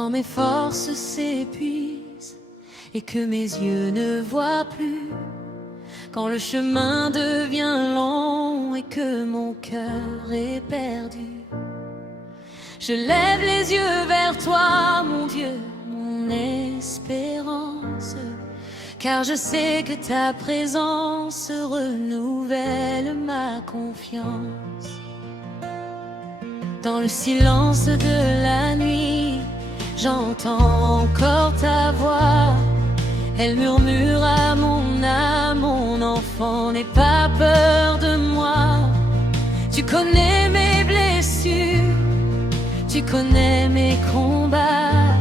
Quand mes forces s'épuisent et que mes yeux ne voient plus, quand le chemin devient long et que mon cœur est perdu, je lève les yeux vers toi, mon Dieu, mon espérance, car je sais que ta présence renouvelle ma confiance. Dans le silence de la nuit, j'entends encore ta voix. Elle murmure à mon âme, mon enfant, n'aie pas peur de moi. Tu connais mes blessures, tu connais mes combats,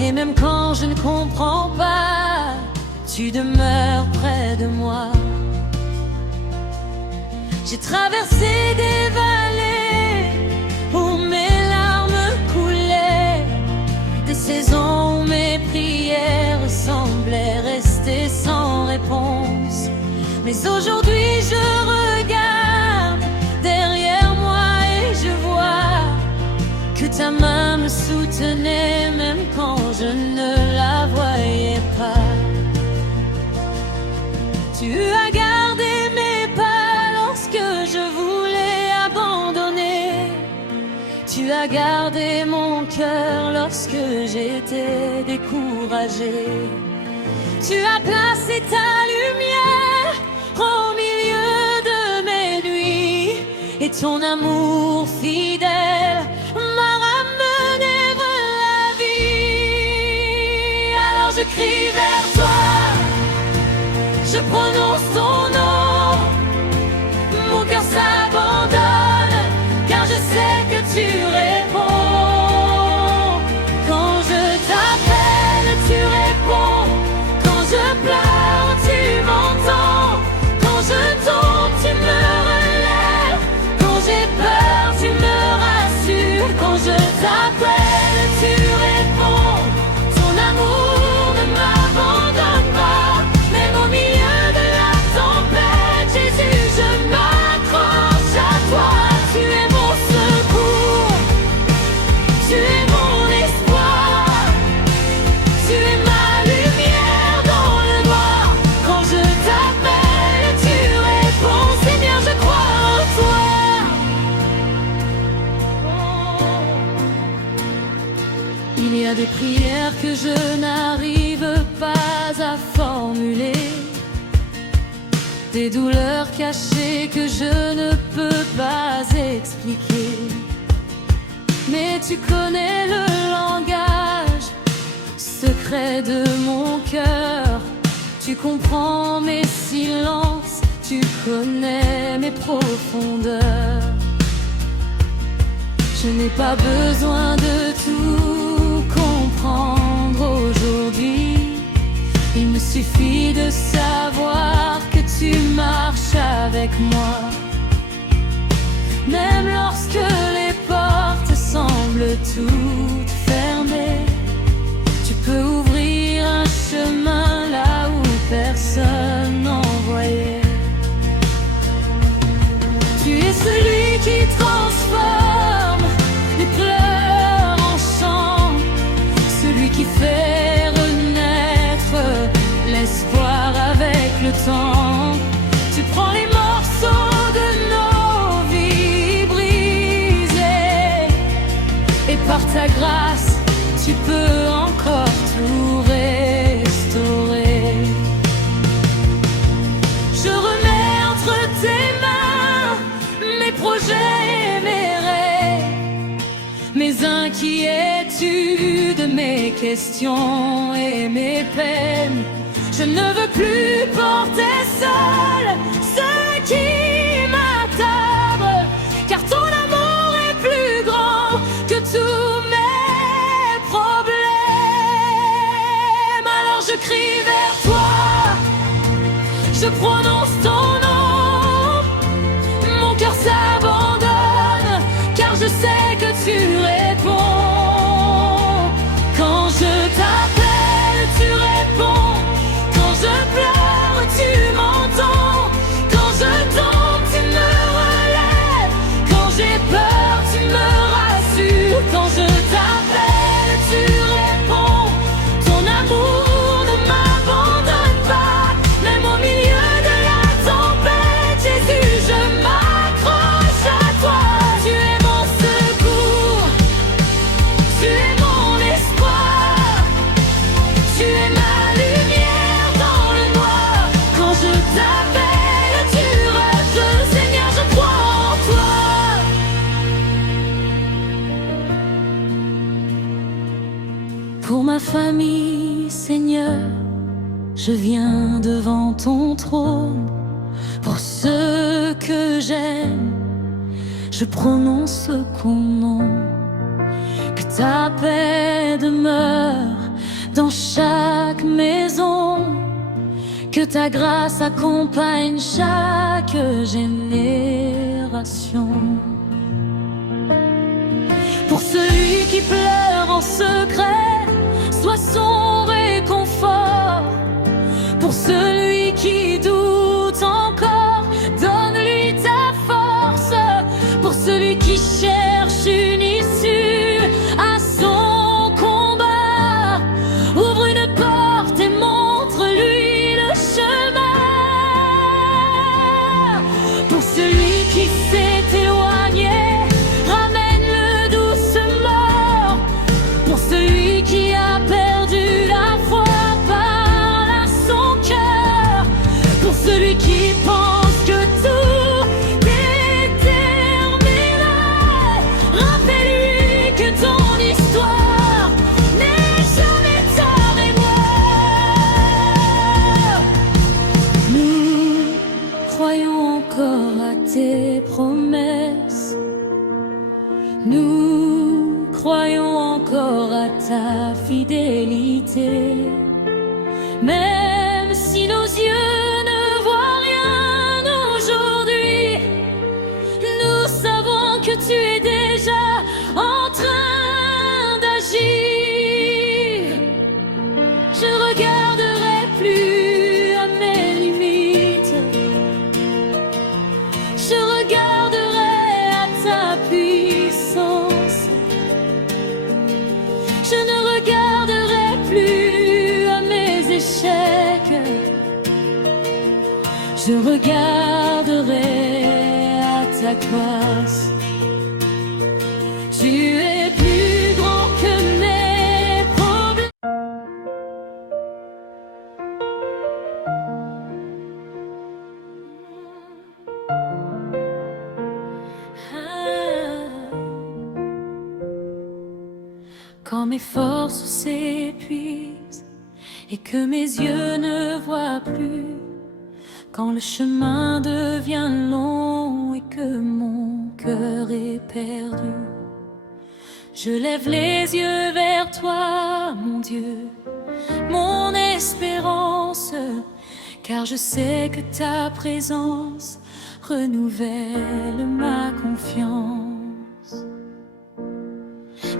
et même quand je ne comprends pas, tu demeures près de moi. J'ai traversé des vallées où mes larmes coulaient, des saisons où mes prières semblaient rester sans réponse. Mais aujourd'hui je regarde derrière moi et je vois que ta main me soutenait même quand je ne la voyais pas. Tu as gardé mes pas lorsque je voulais abandonner. Tu as gardé mon cœur lorsque j'étais découragée. Tu as placé ta lumière au milieu de mes nuits, et ton amour fidèle m'a ramené vers la vie. Alors je crie vers toi, je prononce ton nom, mon cœur s'abandonne, car je sais que tu réponds. Quand je t'appelle, tu réponds. Quand je pleure, tu m'entends. Quand je tombe, tu me relèves. Quand j'ai peur, tu me rassures. Quand je t'appelle, tu réponds. Ton amour ne m'abandonne pas. Même au milieu de la tempête, Jésus, je m'accroche à toi. Tu es mon secours, tu es mon espoir, tu es ma lumière dans le noir. Quand je t'appelle, tu réponds. Seigneur, je crois en toi. Il y a des prières que je n'arrive pas à formuler, des douleurs cachées que je ne peux pas expliquer. Mais tu connais le langage secret de mon cœur. Tu comprends mes silences, tu connais mes profondeurs. Je n'ai pas besoin de tout comprendre aujourd'hui. Il me suffit de savoir que tu marches avec moi. Même lorsque les portes semblent toutes fermées, tu peux ouvrir un chemin là où personne n'en voyait. Tu es celui qui transforme les pleurs en chant, celui qui fait renaître l'espoir avec le temps. Tu prends les morceaux de nos vies brisées, et par ta grâce, tu peux encore tout restaurer. Je remets entre tes mains mes projets et mes rêves, mes inquiétudes, mes questions et mes peines. Je ne veux plus porter seul ce qui m'attarde, car ton amour est plus grand que tous mes problèmes. Alors je crie vers toi, je prononce ton nom, mon cœur s'abandonne, car je sais que tu réponds. Quand je t'appelle, tu réponds. Quand je pleure, tu m'entends. Quand je tombe, tu me relèves. Quand j'ai peur, tu me rassures. Quand je t'appelle, tu Pour ma famille, Seigneur, je viens devant ton trône. Pour ceux que j'aime, je prononce ton nom. Que ta paix demeure dans chaque maison. Que ta grâce accompagne chaque génération. Pour celui qui pleure en secret, sois son réconfort. Pour celui qui doute encore, donne-lui ta force. Pour celui qui cherche une issue à son combat, ouvre une porte et montre-lui le chemin. Pour celui qui s'est éloigné, ramène-le doucement. Pour celui qui a perdu la foi, parle à son cœur. Pour celui qui pense que tout est terminé, rappelle-lui que ton histoire n'est jamais terminée. Nous croyons encore à tes promesses. Nous croyons encore à ta fidélité. Même si nos yeux ne voient rien aujourd'hui, nous savons que tu es déjà en train d'agir. Je regarderai plus à mes limites. Je regarderai à ta puissance. Je ne regarderai plus à mes échecs. Je regarderai à ta grâce. Tu es plus grand que mes problèmes. Quand mes forces s'épuisent et que mes yeux ne voient plus, quand le chemin devient long et que mon cœur est perdu, je lève les yeux vers toi, mon Dieu, mon espérance, car je sais que ta présence renouvelle ma confiance.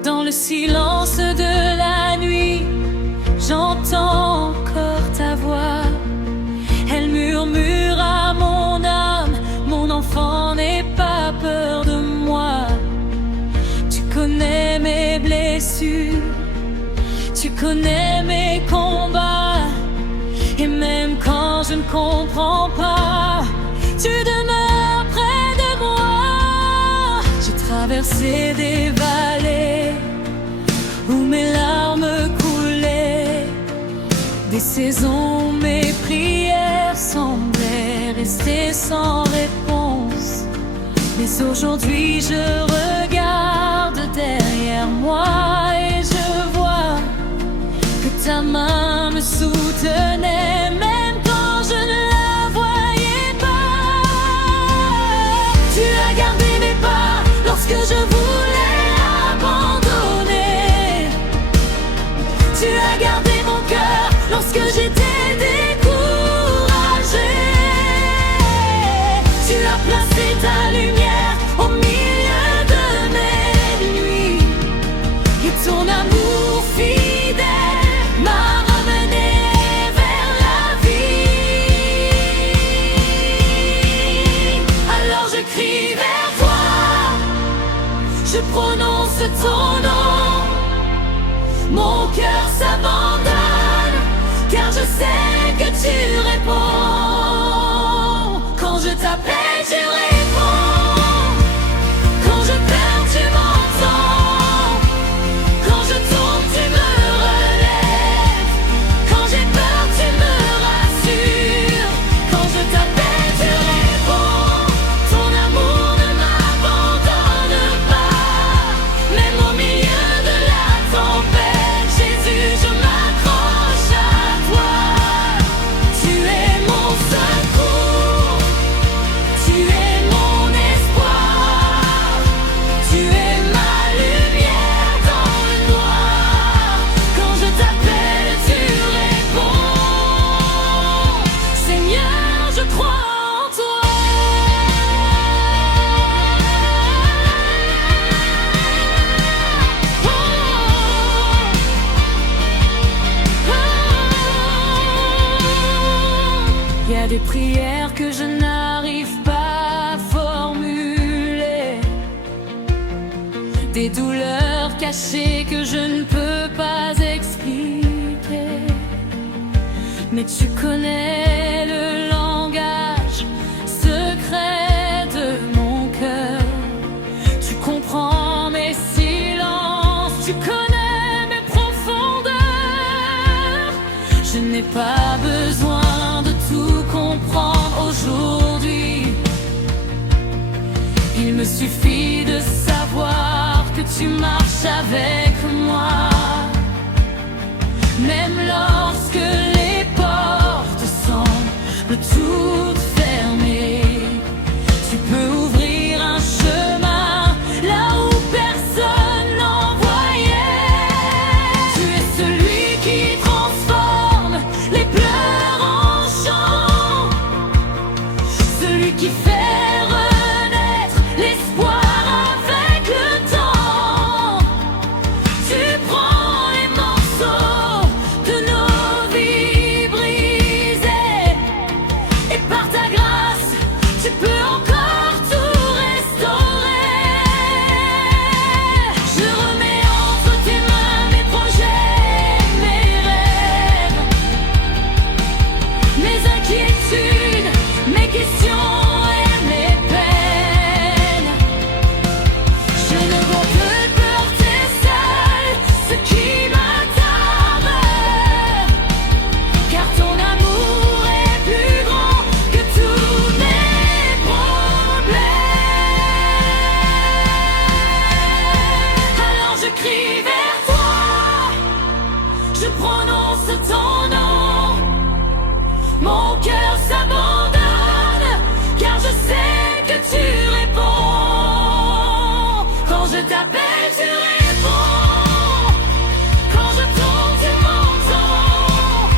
Dans le silence de la nuit, j'entends encore ta voix. Elle murmure à mon âme, mon enfant, n'aie pas peur de moi. Tu connais mes blessures, tu connais mes combats. Et même quand je ne comprends pas, tu demeures près de moi. J'ai traversé des vallées où mes larmes coulaient, des saisons où mes prières semblaient rester sans réponse. Mais aujourd'hui je regarde derrière moi et je vois que ta main me soutenait, même quand je ne la voyais pas. Tu as gardé mes pas lorsque je voulais abandonner. Tu as gardé mon cœur lorsque j'étais découragée. Tu as placé ta lumière au milieu de mes nuits, et ton amour fidèle m'a ramené vers la vie. Alors je crie vers toi, je prononce ton nom. Mon cœur s'abandonne, car je sais que tu réponds. Quand je t'appelle, tu réponds. Quand je pleure, tu m'entends. Quand je tombe, tu me relèves. Quand j'ai peur, tu me rassures. Quand je t'appelle, tu réponds. Ton amour ne m'abandonne pas. Même au milieu de la tempête, Jésus des prières que je n'arrive pas à formuler, des douleurs cachées que je ne peux pas expliquer. Mais tu connais le langage secret de mon cœur. Tu comprends mes silences, tu connais mes profondeurs. Je n'ai pas besoin de tout comprendre aujourd'hui. Il me suffit de savoir que tu marches avec moi. Même lorsque les portes semblent toutes fermées, tu peux ouvrir un chemin là où personne n'en voyait. Tu es celui qui transforme les pleurs en chants, celui qui fait renaître l'espoir avec le temps. Tu prends les morceaux de nos vies brisées, et par ta grâce, tu peux encore tout restaurer. Je remets entre tes mains mes projets, mes rêves, mes inquiétudes, mes questions et mes peines. Je ne veux plus porter seul ce qui m'attarde, car ton amour est plus grand que tous mes problèmes. Alors je crie vers toi, je prononce ton nom, mon cœur s'abandonne, car je sais que tu réponds. Quand je t'appelle, tu réponds. Quand je tombe, tu m'entends.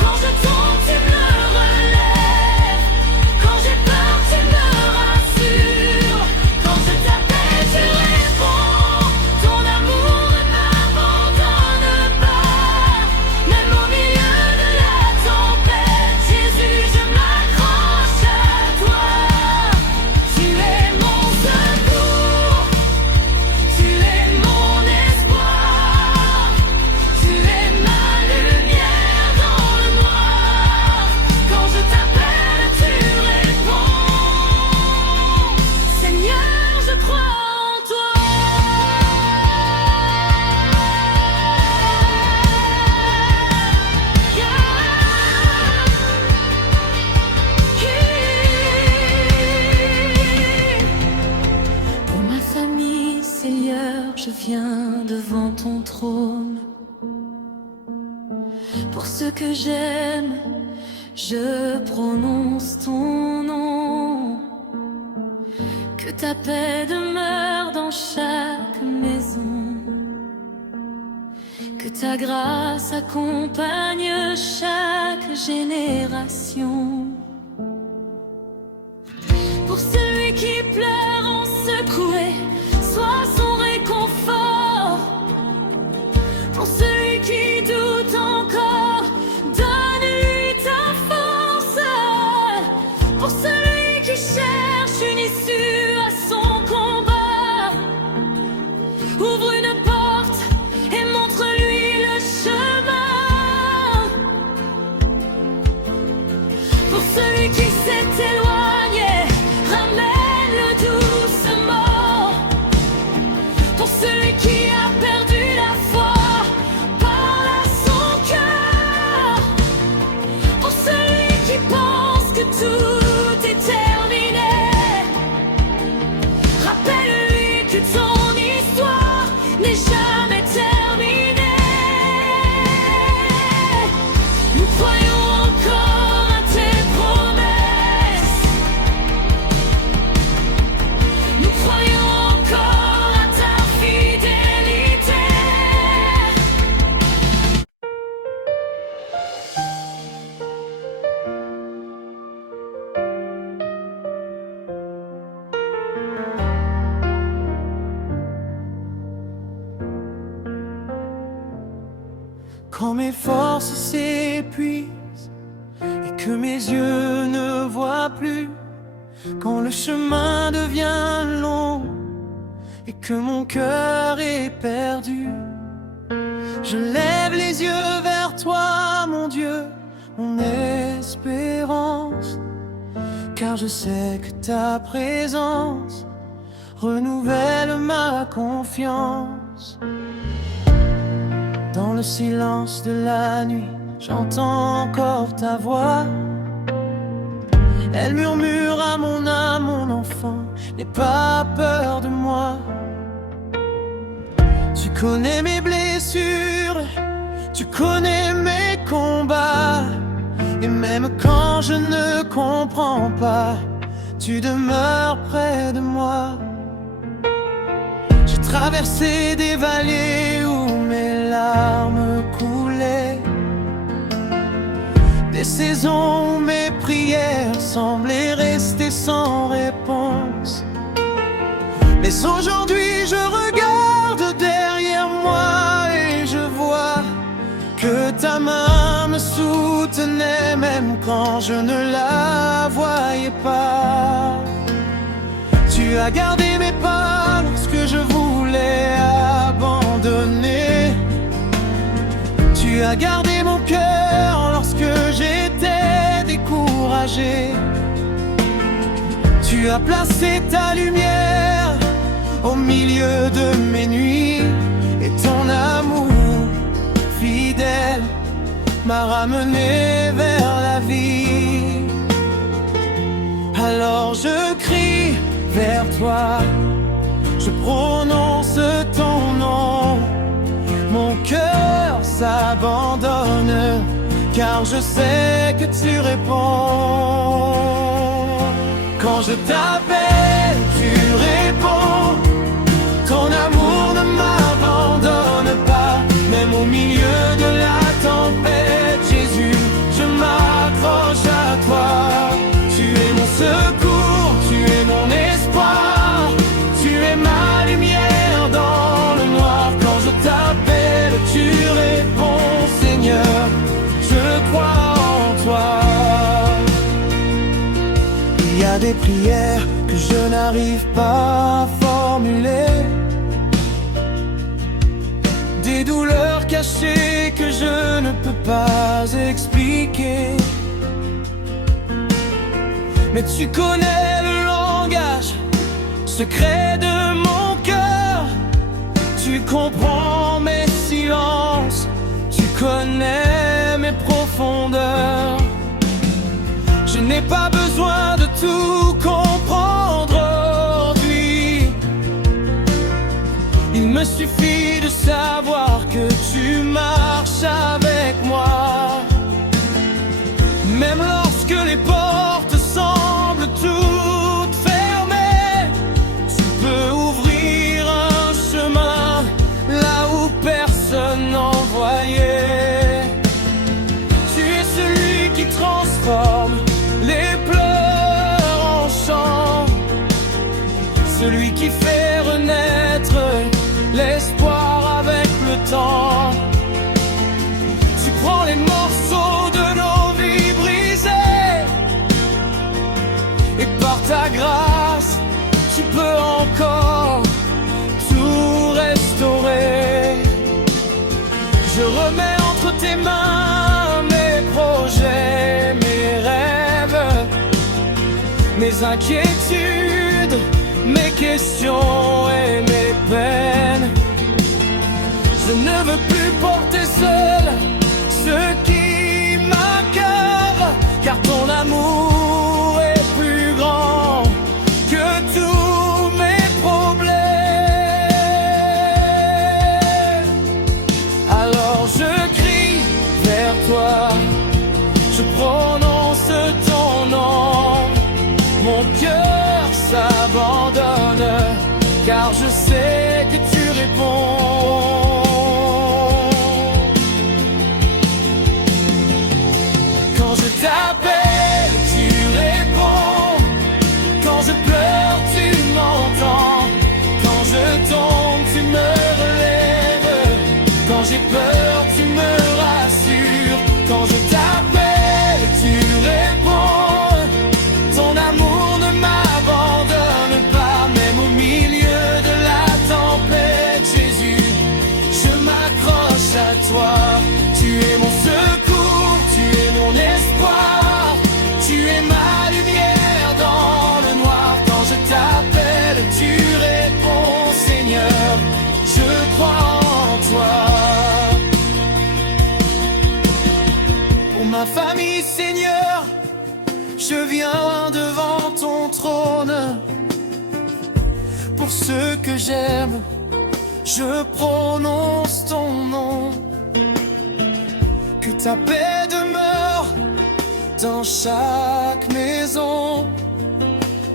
Quand je tombe, tu me relèves. Quand j'ai peur, tu me rassures. Quand je t'appelle, tu réponds. Ton amour ne m'abandonne pas. Même au milieu de la tempête, Jésus, je m'accroche à toi. Tu es mon secours, tu es mon espoir, tu es ma lumière dans le noir. Quand je t'appelle, tu réponds. Seigneur, je crois en toi. Pour ma famille, Seigneur, je viens devant ton trône. Pour ceux que j'aime, je prononce ton nom. Que ta paix demeure dans chaque maison, que ta grâce accompagne chaque génération. Pour celui qui pleure en secoué, sois son réconfort. Pour celui qui doute encore, donne-lui ta force. Pour celui qui cherche une issue à son combat, ouvre une porte et montre-lui le chemin. Pour celui qui s'est éloigné, ramène-le doucement. Pour celui qui a perdu la foi, parle à son cœur. Pour celui qui pense que tout est terminé, rappelle-lui que ton histoire n'est jamais terminée. Nous croyons encore à tes promesses. Nous croyons encore à ta fidélité. Quand mes forces s'épuisent, et que mes yeux ne voient plus, quand le chemin devient long et que mon cœur est perdu. Je lève les yeux vers toi, mon Dieu, mon espérance, car je sais que ta présence renouvelle ma confiance. Dans le silence de la nuit, j'entends encore ta voix. Elle murmure à mon âme, mon enfant, n'aie pas peur de moi. Tu connais mes blessures, tu connais mes combats, et même quand je ne comprends pas, tu demeures près de moi. J'ai traversé des vallées où mes larmes coulaient, des saisons où mes prières semblaient rester sans réponse. Mais aujourd'hui je regarde derrière moi et je vois que ta main me soutenait même quand je ne la voyais pas. Tu as gardé mes pas lorsque je voulais abandonner. Tu as gardé mon cœur lorsque j'étais découragé. Tu as placé ta lumière au milieu de mes nuits, et ton amour fidèle m'a ramené vers la vie. Alors je crie vers toi, je prononce ton nom, mon cœur s'abandonne, car je sais que tu réponds. Quand je t'appelle, tu réponds. Ton amour ne m'abandonne pas, même au milieu de la tempête. Jésus, je m'accroche à toi. Tu es mon secours, tu es mon espoir, tu es ma lumière dans le noir. Quand je t'appelle, tu réponds, Seigneur, je crois en toi. Il y a des prières que je n'arrive pas à formuler, des douleurs cachées que je ne peux pas expliquer. Mais tu connais le langage secret de mon cœur. Tu comprends mes silences, tu connais mes profondeurs. Je n'ai pas besoin de tout comprendre aujourd'hui. Il me suffit de savoir que tu marches avec moi. Même lorsque les portes semblent toutes fermées, tu peux ouvrir un chemin là où personne n'en voyait. Tu es celui qui transforme les pleurs en chants, celui qui fait renaître l'espoir avec le temps. Tu prends les morceaux de nos vies brisées, et par ta grâce, tu peux encore tout restaurer. Je remets entre tes mains mes projets, mes rêves, mes inquiétudes, mes questions et mes peines. Je ne veux plus porter seul ce qui m'accable, car ton amour est plus grand que tous mes problèmes. Alors je crie vers toi, je prononce ton nom, mon cœur s'abandonne, car je sais que tu réponds. Quand je t'appelle, tu réponds. Quand je pleure, tu m'entends. Quand je tombe, tu me relèves. Quand j'ai peur, tu me rassures. Quand je t'appelle, tu ma famille, Seigneur, je viens devant ton trône. Pour ceux que j'aime, je prononce ton nom. Que ta paix demeure dans chaque maison.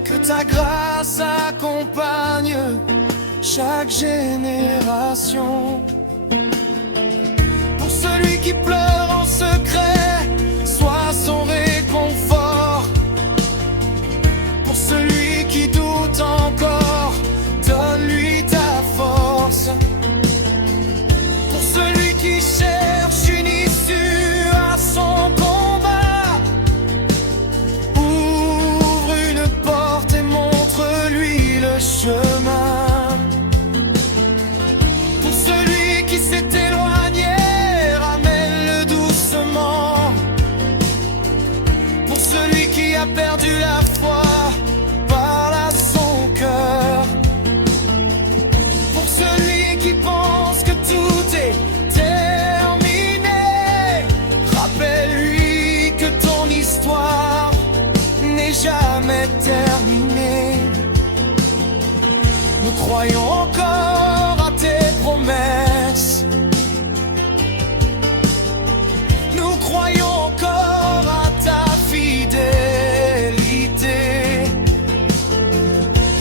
Que ta grâce accompagne chaque génération. Pour celui qui pleure en secret, sois son réconfort. Pour celui qui doute encore, donne-lui ta force. Pour celui qui cherche une issue à son combat, ouvre une porte et montre-lui le chemin. Pour celui qui s'est éloigné, ramène-le doucement. Pour celui qui a perdu la foi, parle à son cœur. Pour celui qui pense que tout est terminé, rappelle-lui que ton histoire n'est jamais terminée. Nous croyons encore à tes promesses. Nous croyons encore à ta fidélité.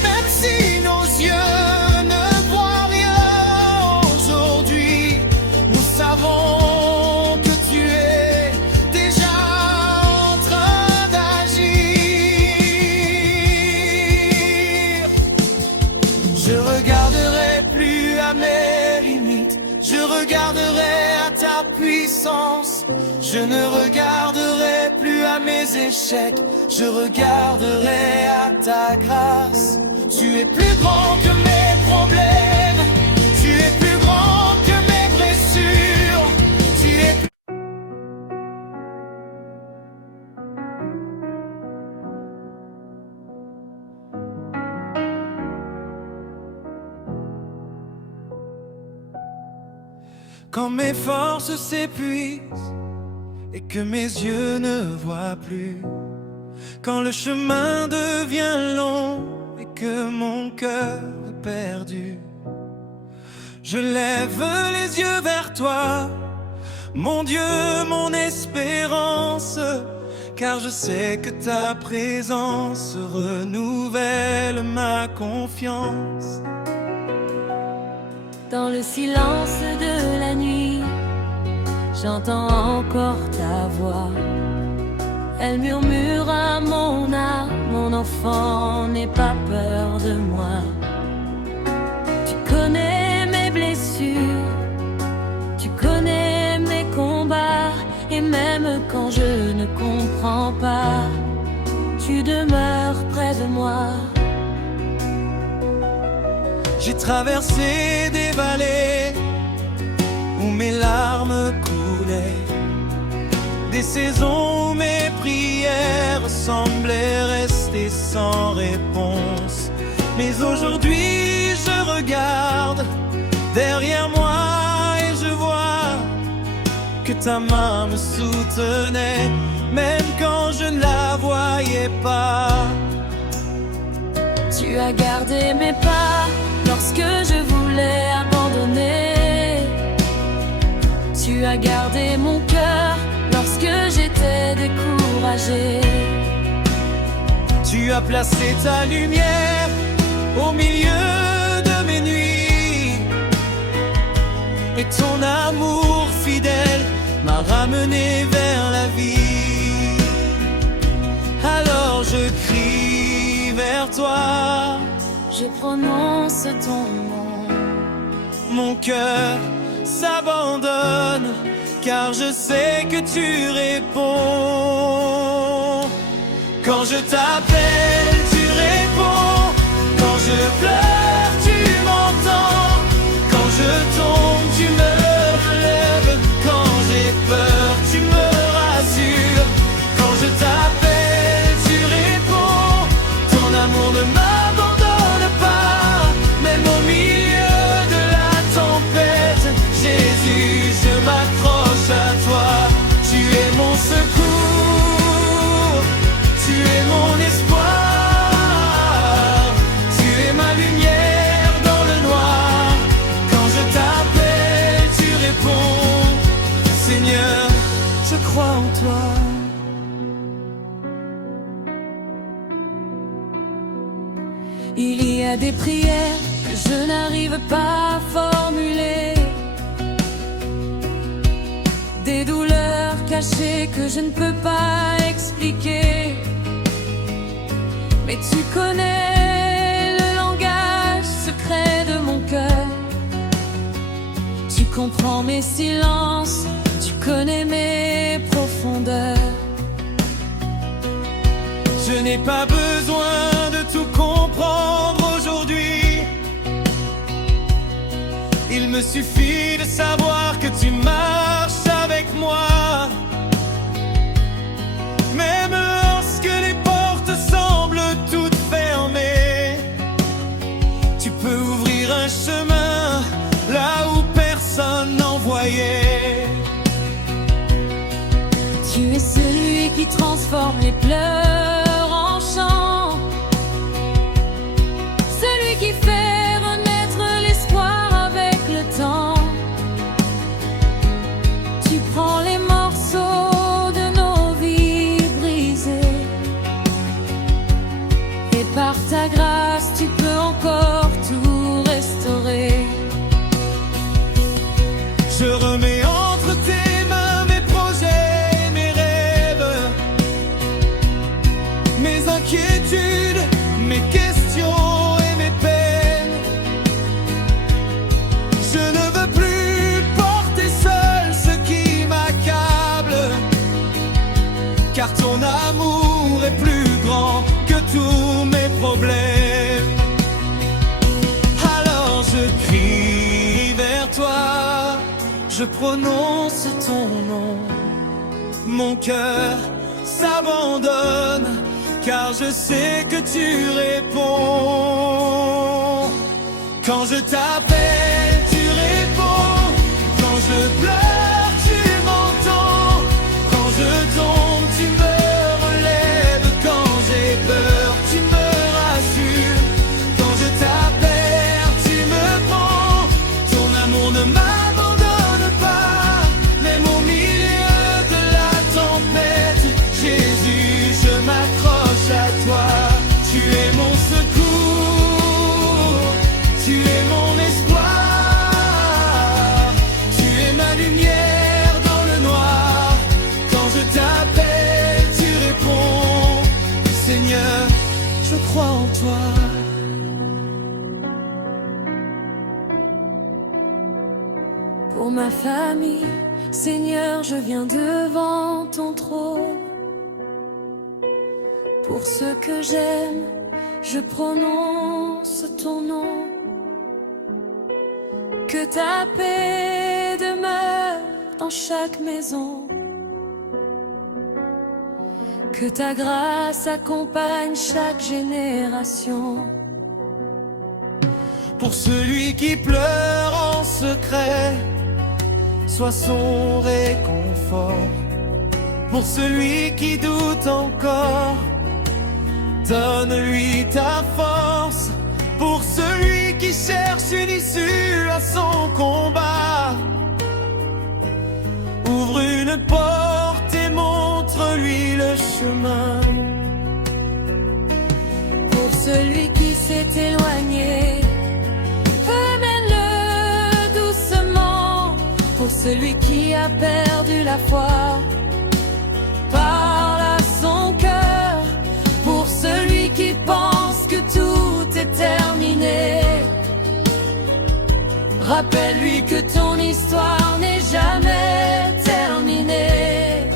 Même si nos yeux ne voient rien aujourd'hui, nous savons que tu es déjà en train d'agir. Je regarderai plus à mes limites, je regarderai à ta puissance. Je ne regarderai plus à mes échecs, je regarderai à ta grâce. Tu es plus grand que mes problèmes, tu es plus grand que mes blessures, tu es plus... Quand mes forces s'épuisent et que mes yeux ne voient plus, quand le chemin devient long et que mon cœur est perdu, je lève les yeux vers toi, mon Dieu, mon espérance, car je sais que ta présence renouvelle ma confiance. Dans le silence de la nuit, j'entends encore ta voix. Elle murmure à mon âme, mon enfant, n'aie pas peur de moi. Tu connais mes blessures, tu connais mes combats, et même quand je ne comprends pas, tu demeures près de moi. J'ai traversé des vallées où mes larmes coulaient, des saisons où mes prières semblaient rester sans réponse. Mais aujourd'hui je regarde derrière moi et je vois que ta main me soutenait, même quand je ne la voyais pas. Tu as gardé mes pas lorsque je voulais abandonner. Tu as gardé mon cœur lorsque j'étais découragée. Tu as placé ta lumière au milieu de mes nuits, et ton amour fidèle m'a ramené vers la vie. Alors je crie vers toi, je prononce ton nom. Mon cœur s'abandonne, car je sais que tu réponds. Quand je t'appelle, tu réponds. Quand je pleure, tu m'entends. Quand je tombe, tu me relèves. Quand j'ai peur, tu me rassures. Quand je t'appelle, tu réponds. Ton amour ne m'abandonne pas, même au milieu de la tempête. Jésus, je m'accroche à toi. Tu es mon secours. Seigneur, je crois en toi. Il y a des prières que je n'arrive pas à formuler, des douleurs cachées que je ne peux pas expliquer. Mais tu connais le langage secret de mon cœur. Tu comprends mes silences, tu connais mes profondeurs. Je n'ai pas besoin de tout comprendre aujourd'hui. Il me suffit de savoir que tu marches avec moi. Même lorsque les portes semblent toutes fermées, tu peux ouvrir un chemin là où personne n'en voyait. Tu es celui qui transforme les pleurs en chants, celui qui fait renaître l'espoir avec le temps. Tu prends les morceaux de nos vies brisées, et par ta grâce tu peux encore tout restaurer. Je remets entre tes mains mes projets, mes rêves, mes inquiétudes, mes questions et mes peines. Je ne veux plus porter seul ce qui m'accable, car ton amour est plus grand que tous mes problèmes. Alors je crie vers toi, je prononce ton nom, mon cœur s'abandonne, car je sais que tu réponds. Quand je t'appelle, tu réponds. Quand je pleure, tu m'entends. Quand je tombe, tu me relèves. Quand j'ai peur, tu me rassures. Quand je t'appelle, tu me prends. Ton amour ne m'abandonne pas, même au milieu de la tempête. Jésus, je m'accroche à toi. Tu es mon secours, tu es mon espoir, tu es ma lumière dans le noir. Quand je t'appelle, tu réponds. Seigneur, je crois en toi. Pour ma famille, Seigneur, je viens devant ton trône. Pour ceux que j'aime, je prononce ton nom. Que ta paix demeure dans chaque maison. Que ta grâce accompagne chaque génération. Pour celui qui pleure en secret, sois son réconfort. Pour celui qui doute encore, donne-lui ta force. Pour celui qui cherche une issue à son combat, ouvre une porte et montre-lui le chemin. Pour celui qui s'est éloigné, emmène-le doucement. Pour celui qui a perdu la foi, parle à son cœur. Pour celui qui pense que tout est terminé, rappelle-lui que ton histoire n'est jamais terminée.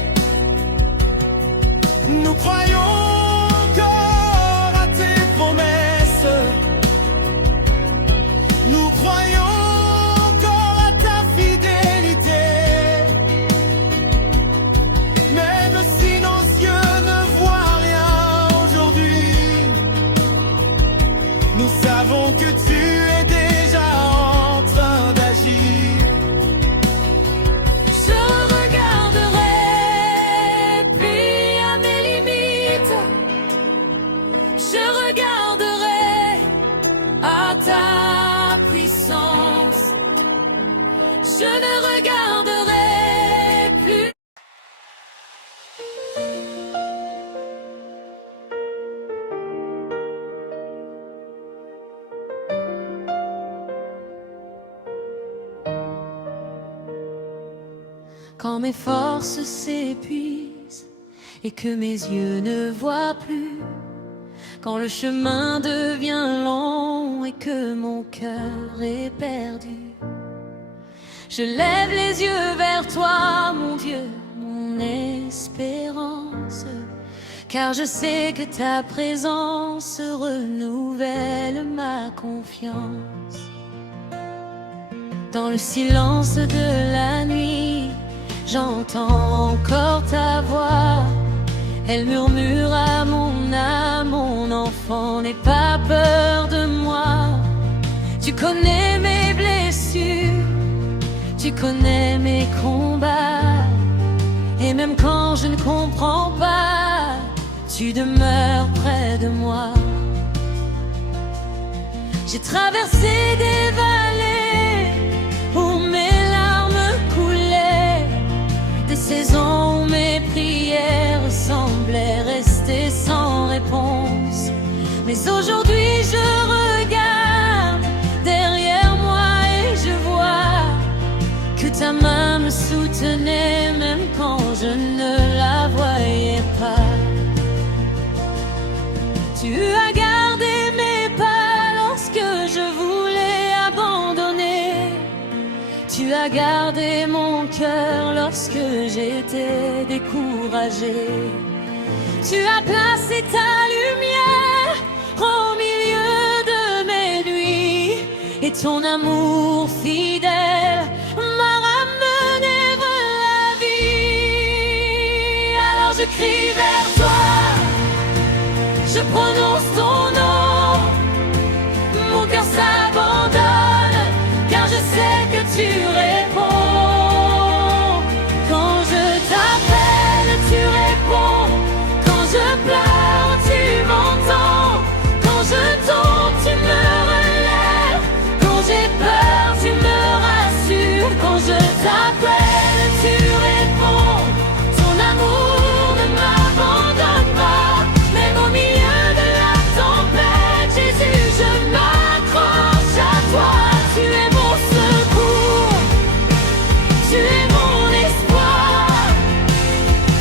Nous croyons encore à tes promesses. Nous croyons encore à ta fidélité. Même si nos yeux ne voient rien aujourd'hui, nous savons que tu es déjà en train d'agir. Quand mes forces s'épuisent et que mes yeux ne voient plus, quand le chemin devient long et que mon cœur est perdu, je lève les yeux vers toi, mon Dieu, mon espérance, car je sais que ta présence renouvelle ma confiance. Dans le silence de la nuit, j'entends encore ta voix. Elle murmure à mon âme, mon enfant, n'aie pas peur de moi. Tu connais mes blessures, tu connais mes combats, et même quand je ne comprends pas, tu demeures près de moi. J'ai traversé des vallées où mes larmes coulaient, des saisons où mes prières semblaient rester sans réponse. Mais aujourd'hui je regarde derrière moi et je vois que ta main me soutenait même quand je ne la voyais pas. Tu as gardé mes pas lorsque je voulais abandonner. Tu as gardé mon cœur lorsque j'étais découragée. Tu as placé ta lumière au milieu de mes nuits, et ton amour fidèle m'a ramené vers la vie. Alors je crie vers toi, je prononce ton nom, mon cœur s'abandonne, car je sais que tu réponds. Quand je t'appelle, tu réponds. Quand je pleure, tu m'entends. Quand je tombe, tu me relèves. Quand j'ai peur, tu me rassures. Quand je t'appelle, tu réponds. Ton amour ne m'abandonne pas. Même au milieu de la tempête, Jésus, je m'accroche à toi. Tu es mon secours, tu es mon espoir,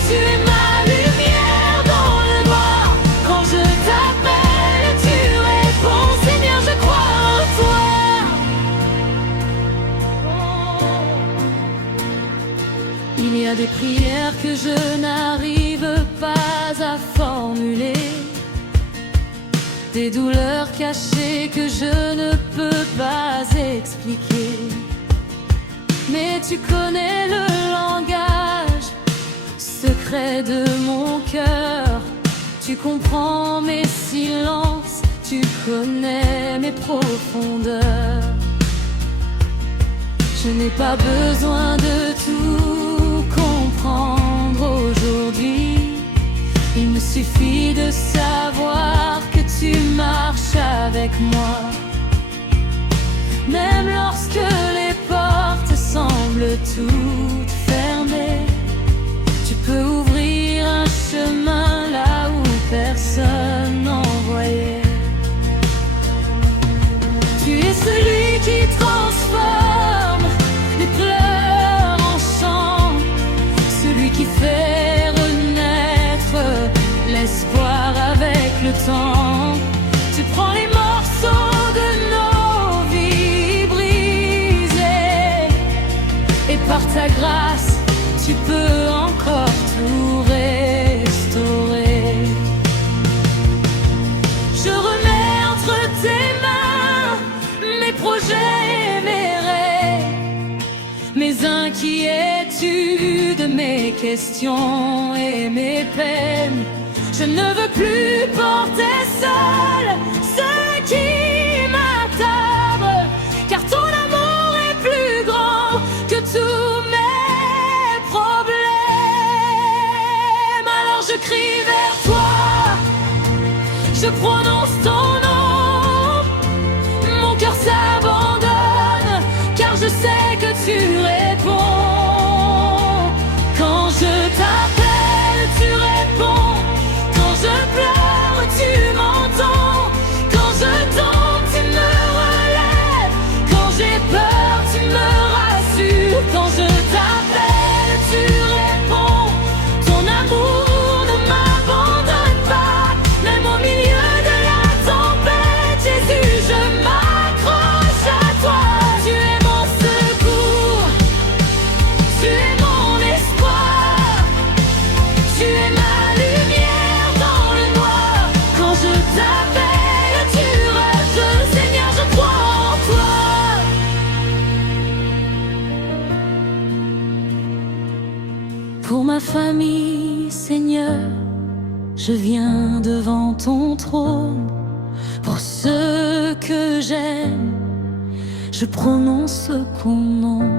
tu es ma lumière dans le noir. Quand je t'appelle, tu réponds. Seigneur, je crois en toi. Il y a des prières que je n'arrive pas à formuler, des douleurs cachées que je ne peux pas expliquer. Mais tu connais le langage secret de mon cœur. Tu comprends mes silences, tu connais mes profondeurs. Je n'ai pas besoin de tout comprendre aujourd'hui. Il me suffit de savoir que tu marches avec moi. Même lorsque les portes semblent toutes fermées, tu peux ouvrir un chemin là où personne n'en voyait. Tu es celui qui transforme les pleurs en chant, celui qui fait renaître l'espoir avec le temps. Tu prends les morceaux de nos vies brisées, et par ta grâce, tu peux encore tout restaurer. Je remets entre tes mains mes projets et mes rêves, mes inquiétudes, mes questions et mes peines. Je ne veux plus porter seul ce qui m'attarde, car ton amour est plus grand que tous mes problèmes. Alors je crie vers toi, je prononce ton nom, mon cœur s'abandonne, car je sais que tu réponds. Quand je t'appelle, tu réponds. Quand je pleure, tu m'entends. Quand je tombe, tu me relèves. Quand j'ai peur, tu me rassures. Quand je t'appelle, tu Pour ma famille, Seigneur, je viens devant ton trône. Pour ceux que j'aime, je prononce ton nom.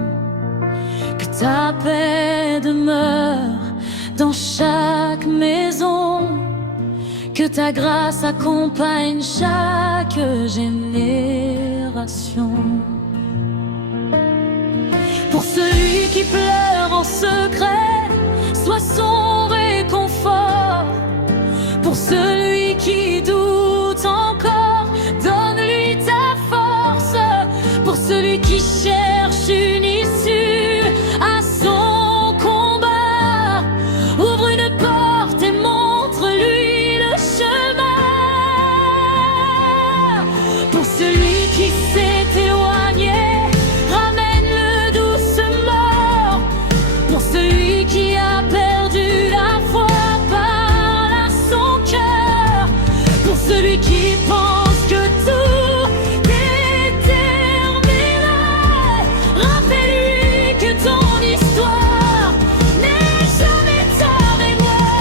Que ta paix demeure dans chaque maison, que ta grâce accompagne chaque génération. Pour celui qui pleure en secret, sois son réconfort. Pour celui qui doute encore, donne-lui ta force. Pour celui qui cherche une issue à son combat, ouvre une porte et montre-lui le chemin. Pour celui qui s'est éloigné, ramène-le doucement. Pour celui qui a perdu la foi, parle à son cœur. Pour celui qui pense que tout est terminé, rappelle-lui que ton histoire n'est jamais terminée.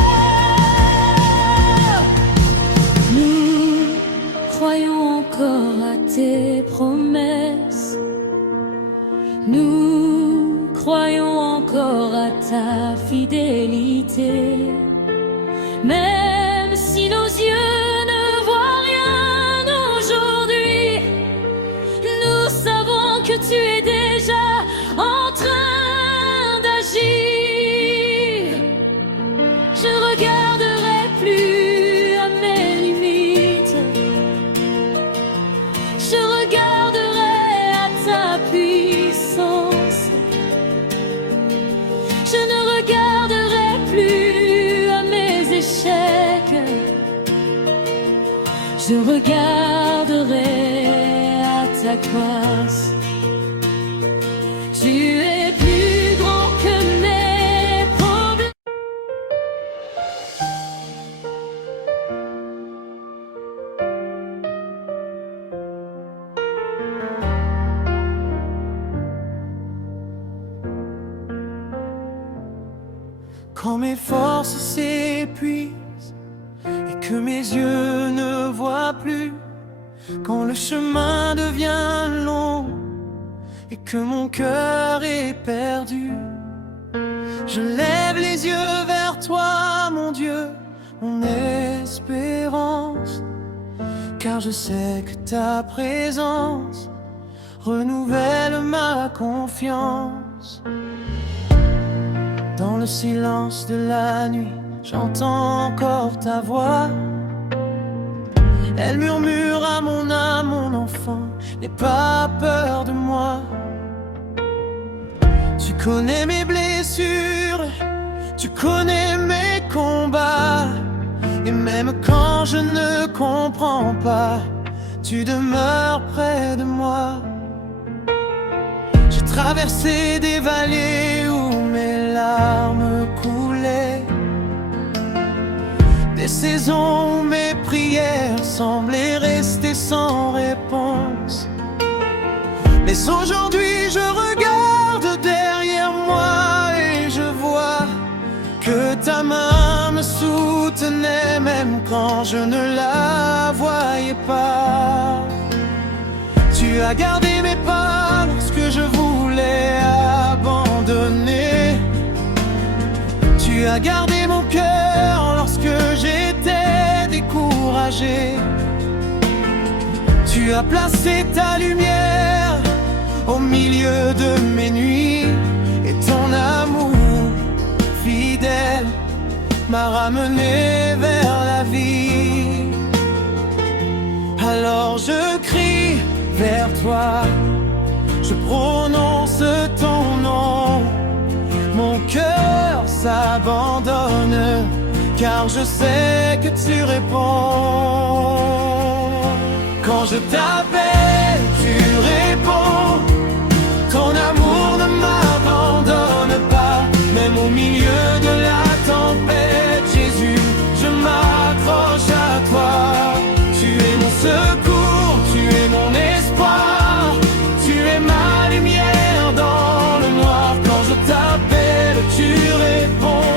Nous croyons encore à tes promesses. Nous croyons encore à ta fidélité. Même si nos yeux ne voient rien aujourd'hui, nous savons que tu es déjà en train d'agir. Je regarderai plus à mes limites, je regarderai à ta puissance. Je ne regarderai plus à mes échecs, je regarderai à ta grâce. Tu es plus grand que mes problèmes. Quand mes forces s'épuisent et que mes yeux ne voient plus, quand le chemin devient long et que mon cœur est perdu, je lève les yeux vers toi, mon Dieu, mon espérance, car je sais que ta présence renouvelle ma confiance. Dans le silence de la nuit, j'entends encore ta voix. Elle murmure à mon âme, mon enfant, n'aie pas peur de moi. Tu connais mes blessures, tu connais mes combats. Et même quand je ne comprends pas, tu demeures près de moi. J'ai traversé des vallées où mes larmes coulaient, des saisons où mes prières semblaient rester sans réponse. Mais aujourd'hui je regarde derrière moi et je vois que ta main me soutenait même quand je ne la voyais pas. Tu as gardé mes pas lorsque je voulais abandonner. Tu as gardé mon cœur lorsque j'étais découragé. Tu as placé ta lumière au milieu de mes nuits, et ton amour fidèle m'a ramené vers la vie. Alors je crie vers toi, je prononce ton nom. Mon cœur s'abandonne, car je sais que tu réponds. Quand je t'appelle, tu réponds. Ton amour ne m'abandonne pas, même au milieu de la tempête. Jésus, je m'accroche à toi. Tu es mon secours, tu es mon espoir. Tu es ma lumière dans le noir. Quand je t'appelle, tu réponds.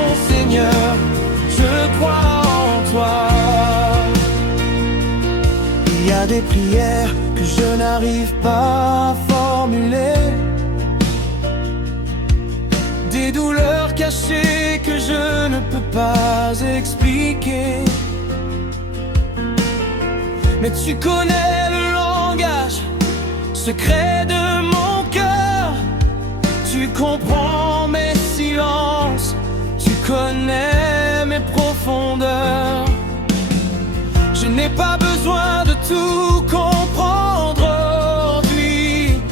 des prières que je n'arrive pas à formuler, des douleurs cachées que je ne peux pas expliquer. Mais tu connais le langage secret de mon cœur. Tu comprends mes silences, tu connais mes profondeurs. Je n'ai pas besoin de tout comprendre aujourd'hui.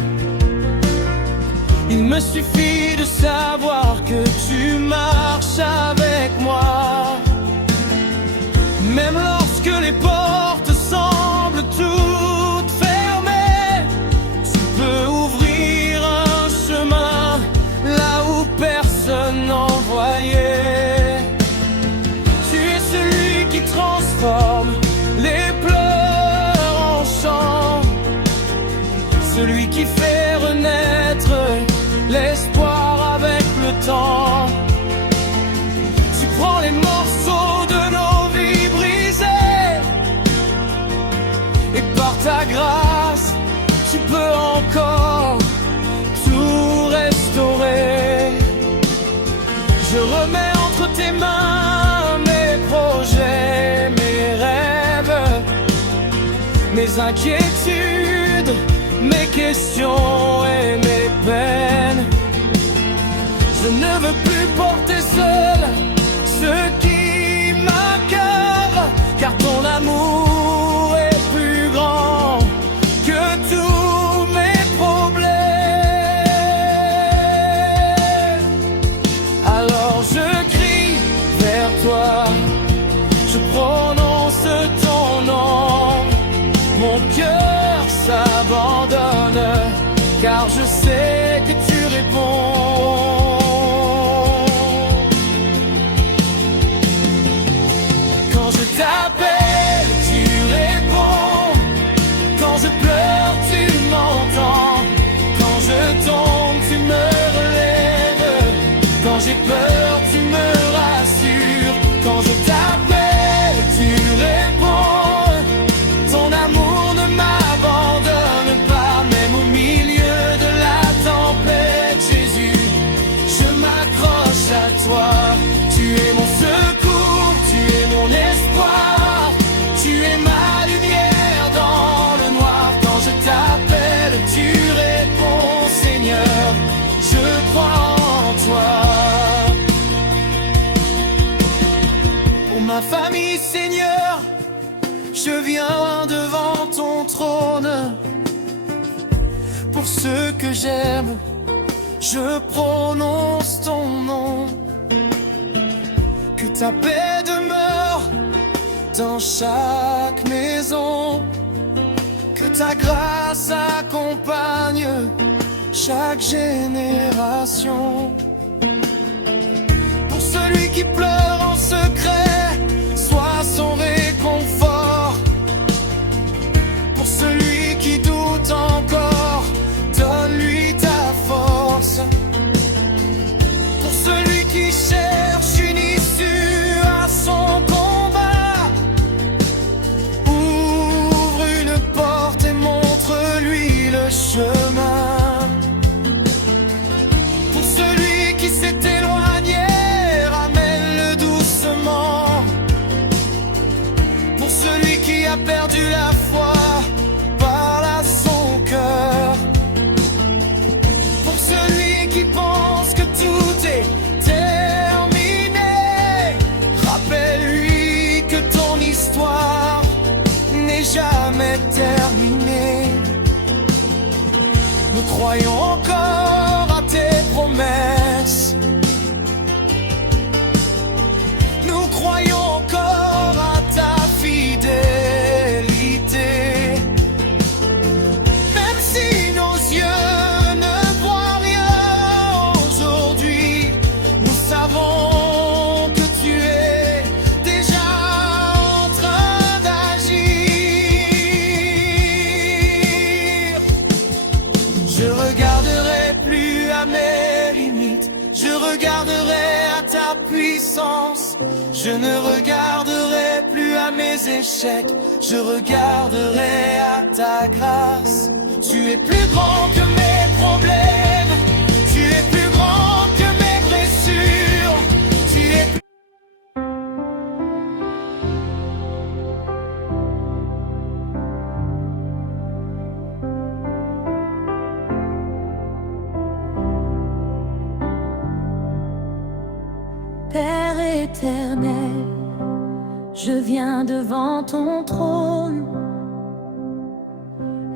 Il me suffit de savoir que tu marches avec moi. Même lorsque les portes semblent toutes fermées, tu peux ouvrir un chemin là où personne n'en voyait. Tu es celui qui transforme les pleurs en chants, celui qui fait renaître l'espoir avec le temps. Tu prends les morceaux de nos vies brisées et par ta grâce, tu peux encore tout restaurer. Je remets entre tes mains mes projets, mes rêves, mes inquiétudes, mes questions et mes peines. Je ne veux plus porter seul ce qui m'accable, car ton amour est plus grand que tous mes problèmes. Alors je crie vers toi, je prononce ton nom, mon cœur s'abandonne, car je sais que tu réponds. Quand je t'appelle, tu réponds. Quand je pleure, tu m'entends. Quand je tombe, tu me relèves. Quand j'ai peur, tu me rassures. Quand je t'appelle, tu réponds. Ton amour ne m'abandonne pas, même au milieu de la tempête, Jésus, je m'accroche à toi. Tu es mon secours, tu es mon espoir, tu es ma lumière dans le noir. Quand je t'appelle, tu réponds, Seigneur, je crois en toi. Pour ma famille, Seigneur, je viens devant ton trône. Pour ceux que j'aime, je prononce ton nom. Que ta paix demeure dans chaque maison. Que ta grâce accompagne chaque génération. Pour celui qui pleure en secret, sois son réconfort. Pour celui qui doute encore, donne-lui ta force. Pour celui qui cherche une issue à son combat, ouvre une porte et montre-lui le chemin. Pour celui qui s'est éloigné, ramène-le doucement. Pour celui qui a perdu la foi, parle à son cœur. Pour celui qui pense que tout est terminé, rappelle-lui que ton histoire n'est jamais terminée. Nous croyons encore à tes promesses. Nous croyons encore à ta fidélité. Même si nos yeux ne voient rien aujourd'hui, nous savons que tu es déjà en train d'agir. Je regarderai plus à mes limites, je regarderai à ta puissance. Je ne regarderai plus à mes mes échecs, je regarderai à ta grâce. Tu es plus grand que mes problèmes, tu es plus grand que mes blessures, tu es plus... Père éternel, je viens devant ton trône,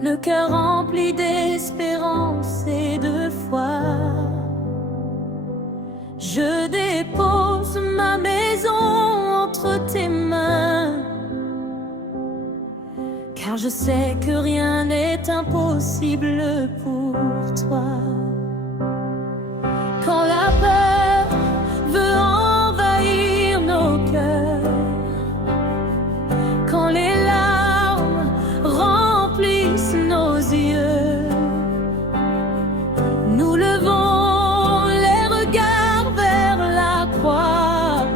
le cœur rempli d'espérance et de foi. Je dépose ma maison entre tes mains, car je sais que rien n'est impossible pour toi. Quand la peur veut envahir nos cœurs, quand les larmes remplissent nos yeux, nous levons les regards vers la croix,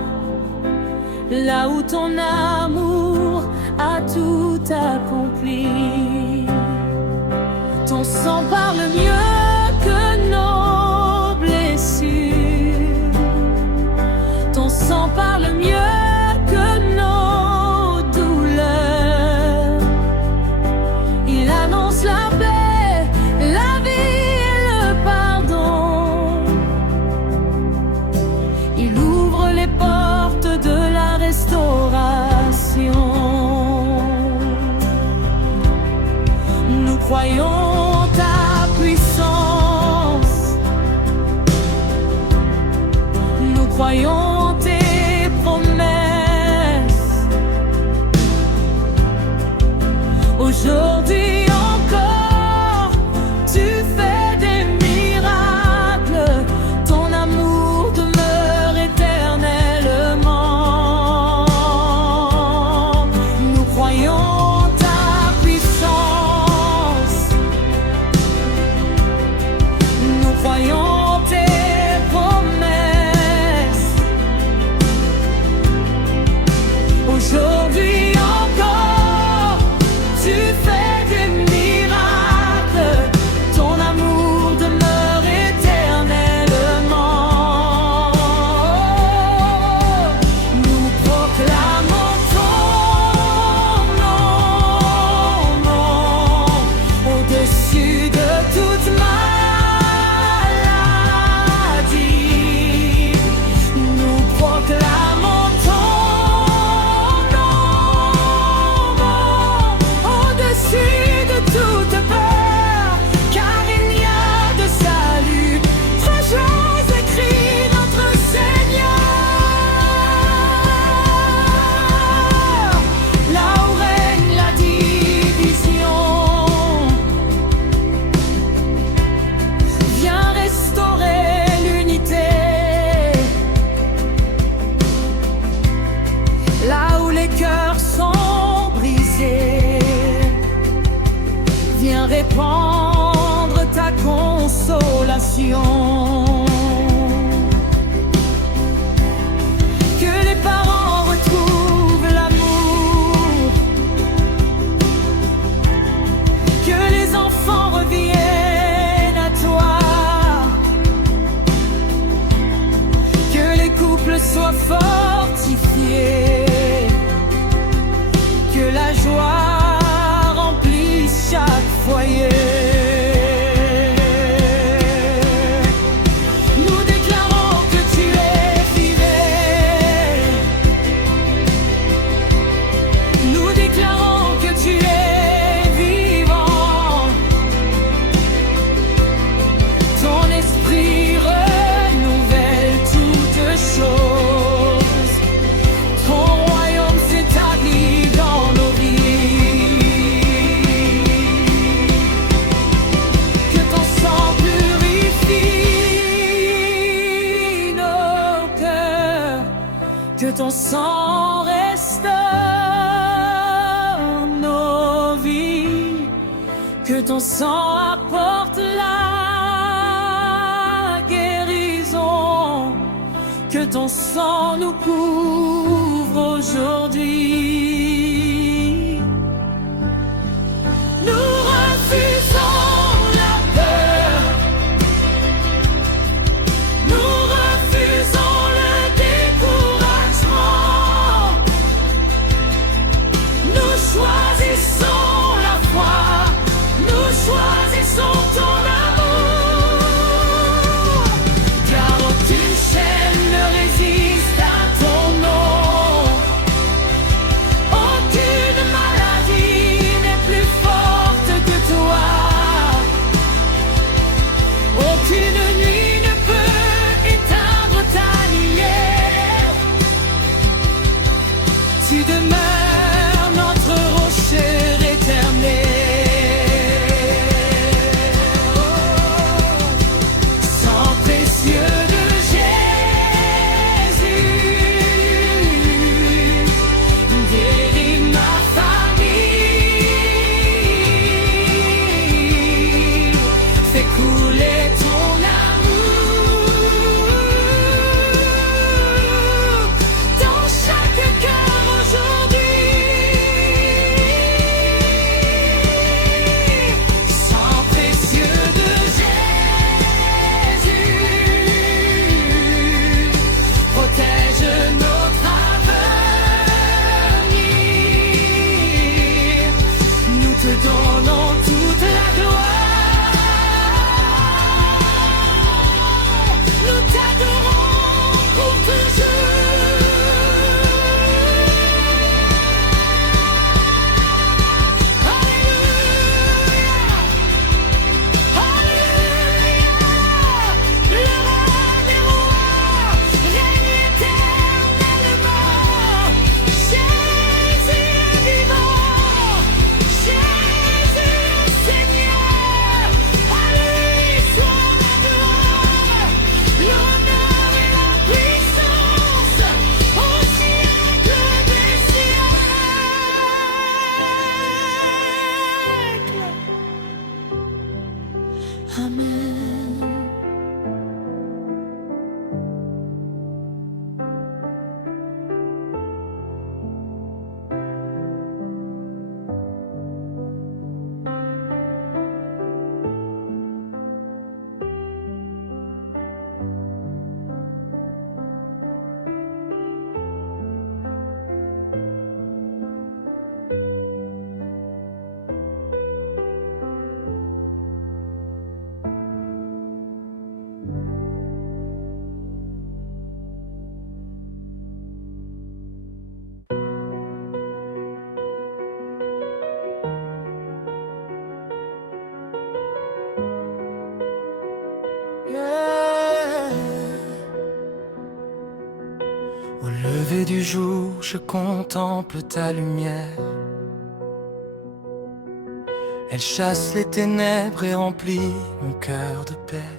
là où ton amour a tout accompli. Ton sang parle mieux que nos blessures, ton sang parle mieux que nos douleurs. Il annonce la paix, la vie et le pardon. Il ouvre les portes de la restauration. Nous croyons ta puissance, nous croyons tes promesses. Aujourd'hui encore, tu fais des miracles, ton amour demeure éternellement. Nous croyons ta puissance, nous croyons tes promesses. Aujourd'hui encore, tu fais des miracles, ton amour demeure éternellement. Nous proclamons ton nom, au-dessus de toute maladie. Nous proclamons ton nom, au-dessus de toute peur, car il n'y a de salut. Très joyeux écrit notre Seigneur, là où règne la division. Viens restaurer l'unité, là où les cœurs sont brisés. Viens répandre ta consolation. Que les parents retrouvent l'amour, que les enfants reviennent à toi, que les couples soient fortifiés, que la joie remplisse chaque foyer. Nous déclarons que tu es vivant, nous déclarons que tu es vivant. Ton esprit renouvelle toutes choses, ton royaume s'établit dans nos vies. Que ton sang purifie nos cœurs, que ton sang restaure nos vies, que ton sang apporte la guérison, que ton sang nous couvre aujourd'hui. lever du jour, je contemple ta lumière. Elle chasse les ténèbres et remplit mon cœur de paix.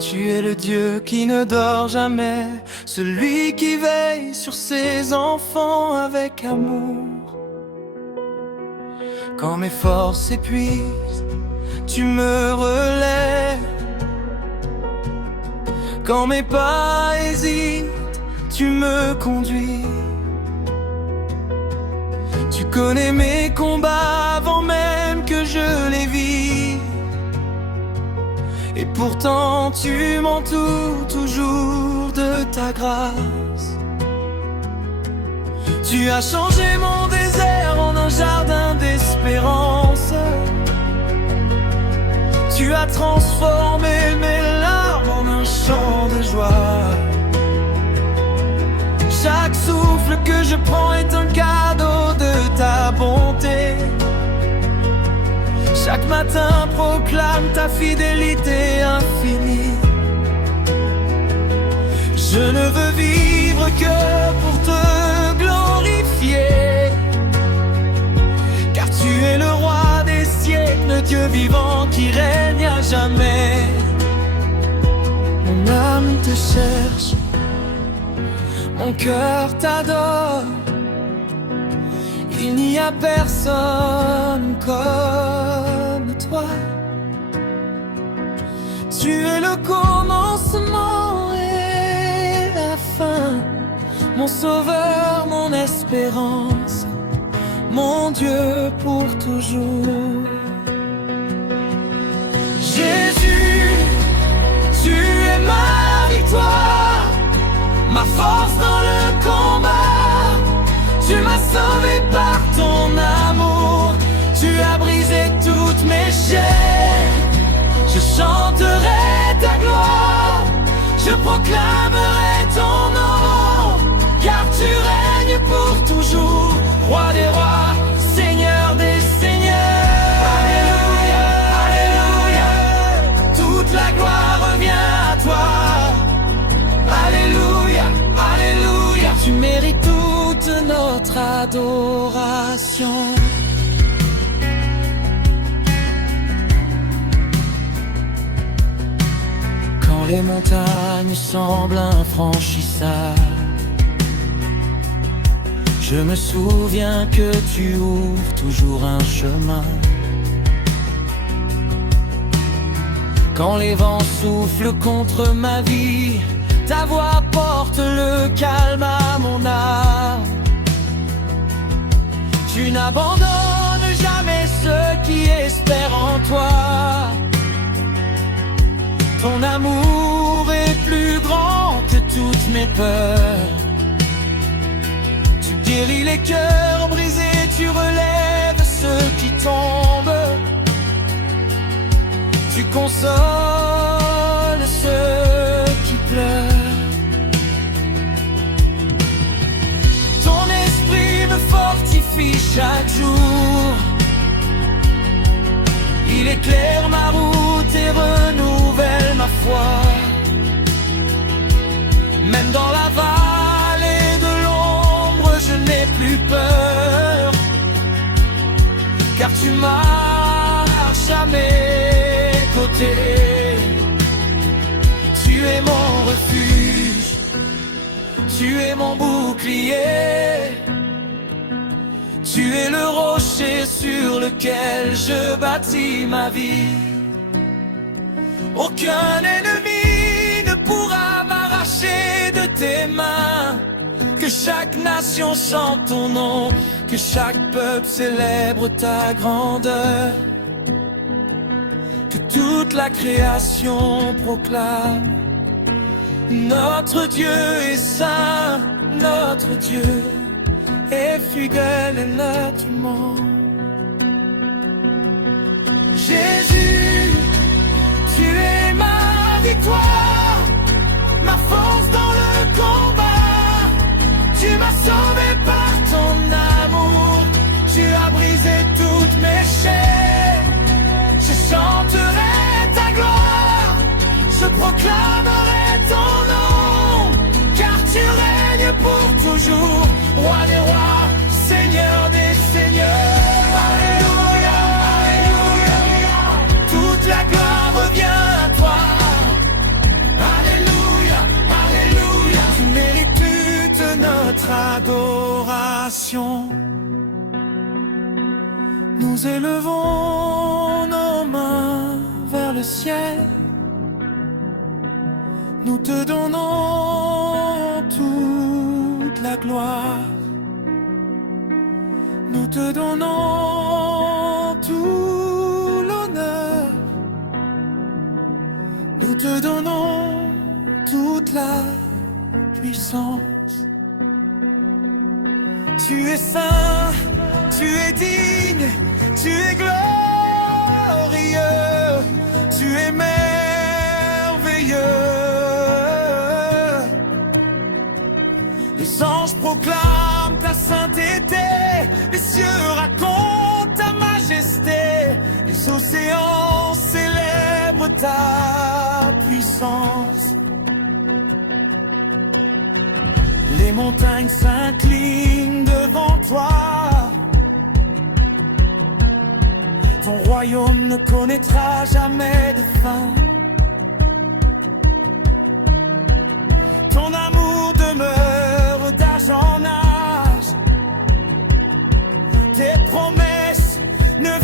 Tu es le Dieu qui ne dort jamais, celui qui veille sur ses enfants avec amour. Quand mes forces s'épuisent, tu me relèves. Quand mes pas hésitent, tu me conduis. Tu connais mes combats avant même que je les vis. Et pourtant tu m'entoures toujours de ta grâce. Tu as changé mon désert en un jardin d'espérance. Tu as transformé mes larmes en un chant de joie. Chaque souffle que je prends est un cadeau de ta bonté. Chaque matin proclame ta fidélité infinie. Je ne veux vivre que pour te glorifier, car tu es le roi des siècles, le Dieu vivant qui règne à jamais. Mon âme te cherche, mon cœur t'adore. Il n'y a personne comme toi. Tu es le commencement et la fin, mon sauveur, mon espérance, mon Dieu pour toujours. Jésus, tu es ma victoire, ma force dans le combat. Tu m'as sauvé par ton amour, tu as brisé toutes mes chaînes. Je chanterai ta gloire, je proclamerai ton nom, car tu règnes pour toujours, roi des rois, seigneur des seigneurs. Alléluia, alléluia, toute la gloire revient à toi. Alléluia, alléluia, tu mérites toute notre adoration. Quand les montagnes semblent infranchissables, je me souviens que tu ouvres toujours un chemin. Quand les vents soufflent contre ma vie, ta voix porte le calme à mon âme. Tu n'abandonnes jamais ceux qui espèrent en toi. Ton amour est plus grand que toutes mes peurs. Tu guéris les cœurs brisés, tu relèves ceux qui tombent. Tu consoles ceux qui pleurent. Ton esprit me fortifie chaque jour. Il éclaire ma route et renouvelle ma foi. Même dans la vallée de l'ombre, je n'ai plus peur, car tu marches à mes côtés. Tu es mon refuge, tu es mon bouclier. Tu es le rocher sur lequel je bâtis ma vie. Aucun ennemi ne pourra m'arracher de tes mains. Que chaque nation chante ton nom, que chaque peuple célèbre ta grandeur. Que toute la création proclame: notre Dieu est saint, notre Dieu est fidèle et notre monde. Jésus, tu es ma victoire, ma force dans le combat. Tu m'as sauvé par ton amour, tu as brisé toutes mes chaînes. Je chanterai ta gloire, je proclamerai ton nom. adoration. Nous élevons nos mains vers le ciel. Nous te donnons toute la gloire. Nous te donnons tout l'honneur. Nous te donnons toute la puissance. Tu es saint, tu es digne, tu es glorieux, tu es merveilleux. Les anges proclament ta sainteté, les cieux racontent ta majesté, les océans célèbrent ta puissance. Les montagnes s'inclinent devant toi. Ton royaume ne connaîtra jamais de fin. Ton amour demeure d'âge en âge. Tes promesses ne